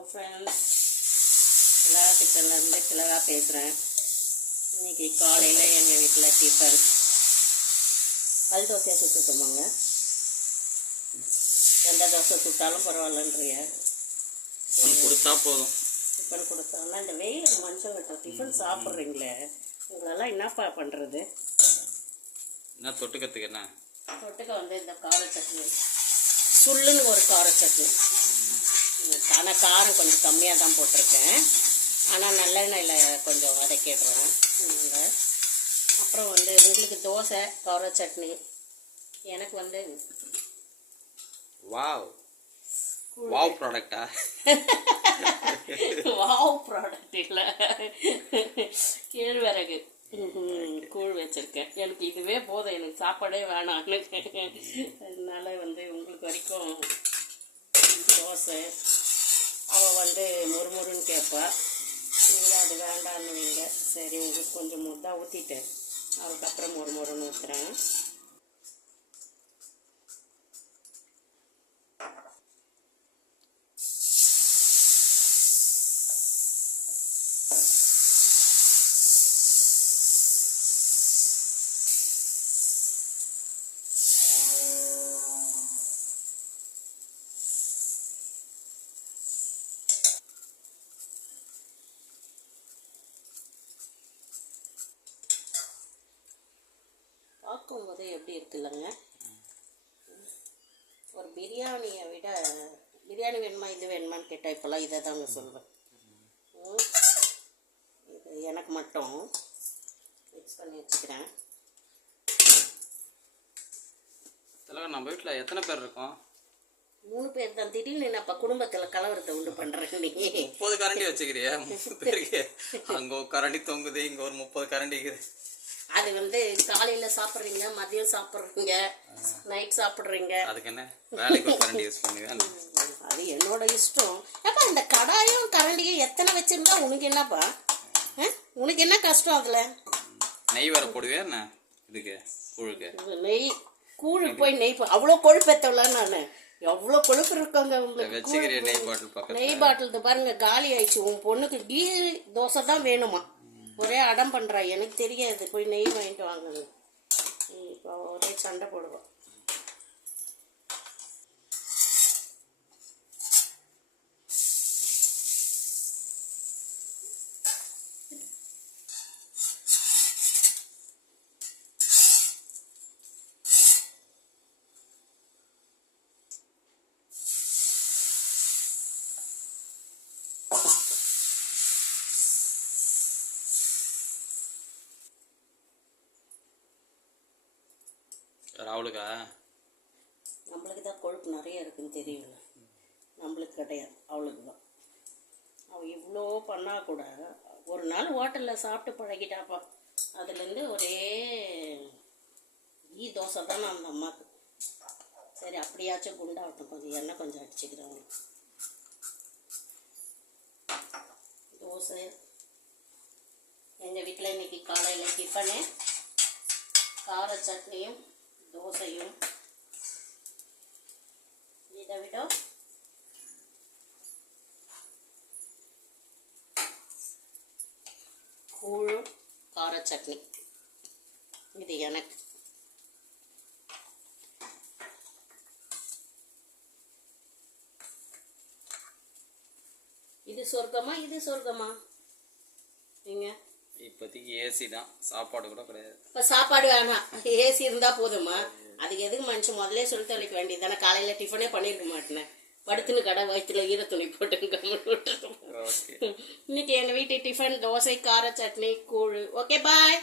Hello friends, திலகா கிச்சன்லேருந்து திலகா பேசுகிறேன். இன்றைக்கி காலையில் எங்கள் வீட்டில் டிஃபன் கல் தோசையாக சுட்டுட்டோமாங்க. எந்த தோசை சுட்டாலும் பரவாயில்லன்றிய கொடுத்தா போதும். டிஃபன் கொடுத்தோம்னா இந்த வெயில் மனுஷன் கிட்ட டிஃபன் சாப்பிட்றீங்களே, உங்களெல்லாம் என்னப்பா பண்ணுறது? என்ன தொட்டுக்கிறதுக்கு என்ன தொட்டுக்க இந்த கார சட்னி, சுள்ளுன்னு ஒரு கார சட்னி. ஆனால் காரம் கொஞ்சம் கம்மியாக தான் போட்டிருக்கேன். ஆனால் நல்லெண்ணெயில் கொஞ்சம் வதக்கிடுறேன். அப்புறம் உங்களுக்கு தோசை கார சட்னி, எனக்கு வாவ் வாவ் ப்ராடக்டா? வாவ் ப்ராடக்ட் இல்லை, கேழ்வரகு கூழ் வச்சுருக்கேன். எனக்கு இதுவே போதும், எனக்கு சாப்பாடே வேணான்னு. அதனால உங்களுக்கு வரைக்கும் தோசை. அவள் மொறுமொறுன்னு கேட்பா, நீங்கள் அது வேண்டான்னுவீங்க. சரி, உங்களுக்கு கொஞ்சம் முத்தாக ஊற்றிட்டு அதுக்கப்புறம் மொறுமொறுன்னு ஊற்றுறேன். பார்க்கும்போது எப்படி இருக்குல்லங்க, ஒரு பிரியாணியை விட பிரியாணி வேணுமா இது வேணுமான்னு கேட்டால் இப்போல்லாம் இதை தாங்க சொல்வேன். இது எனக்கு மட்டும் மிக்ஸ் பண்ணி வச்சுக்கிறேன். நம்ம வீட்டில் எத்தனை பேர் இருக்கோம்? 3 பேர் தான். திடீர்னு என்னப்பா குடும்பத்தில் கலவரத்தை உண்டு பண்ணுறேன் நீ? 30 கரண்டி வச்சுக்கிறியா? 3 பேருக்கு அங்கே ஒரு கரண்டி தொங்குது, இங்கே ஒரு 30 கரண்டி இருக்குது. அது காலையில் சாப்பிட்றீங்க, மதியம் சாப்பிட்றீங்க, நைட் சாப்பிட்றீங்க. அதுக்கு என்ன வேலைக்கு கரண்டி யூஸ் பண்ணுவேன்? அது என்னோட இஷ்டம். ஏப்பா இந்த கடாயும் கரண்டியும் எத்தனை வச்சிருந்தா உனக்கு என்னப்பா? உனக்கு என்ன கஷ்டம் அதில்? நெய் வர போடுவேன் என்ன இதுக்கு கூழுக்கு? நெய் கூழுக்கு போய் நெய் அவ்வளோ கொழுப்பு எத்தவள நான்? எவ்வளோ கொழுப்பு இருக்காங்க உங்களுக்கு. நெய் பாட்டில் பாருங்க காலி ஆயிடுச்சு. உன் பொண்ணுக்கு கீ தோசை தான் வேணுமா? ஒரே அடம் பண்ணுறா, எனக்கு தெரியாது. போய் நெய் வாங்கிட்டு வாங்கணும். இப்போ ஒரே சண்டை போடுவோம். அவளுக்கா? நம்மளுக்கு தான் கொழுப்பு நிறைய இருக்குன்னு தெரியல, நம்மளுக்கு கிடையாது, அவளுக்கு தான். அவள் இவ்வளோ பண்ணால் கூட ஒரு நாள் ஹோட்டலில் சாப்பிட்டு பழகிட்டாப்பா. அதுலேருந்து ஒரே ஈ தோசை தானே அந்த அம்மாவுக்கு. சரி, அப்படியாச்சும் குண்டாகட்டும், கொஞ்சம் எண்ணெய் கொஞ்சம் அடிச்சுக்கிறேன். தோசை எங்கள் வீட்டில் இன்றைக்கி காலையில் டிஃபனு கார சட்னியும் தோசையும். இதை விட கூழும் கார சட்னி, இது எனக்கு. இது சொர்க்கமா? இது சொர்க்கமா? நீங்க இப்போதைக்கு ஏசி தான், சாப்பாடு கூட கிடையாது. இப்போ சாப்பாடு வேணாம், ஏசி இருந்தால் போதுமா? அதுக்கு எதுக்கு மனுஷன் முதல்ல சொல்லி தொலைக்க வேண்டியது தானே? காலையில் டிஃபனே பண்ணியிருக்க மாட்டேனே, படுத்துன்னு கடை வயிற்றுல ஈர துணி போட்டு விட்டுருக்கோம். இன்னைக்கு எங்கள் வீட்டு டிஃபன் தோசை கார சட்னி கூழ். ஓகே, பாய்.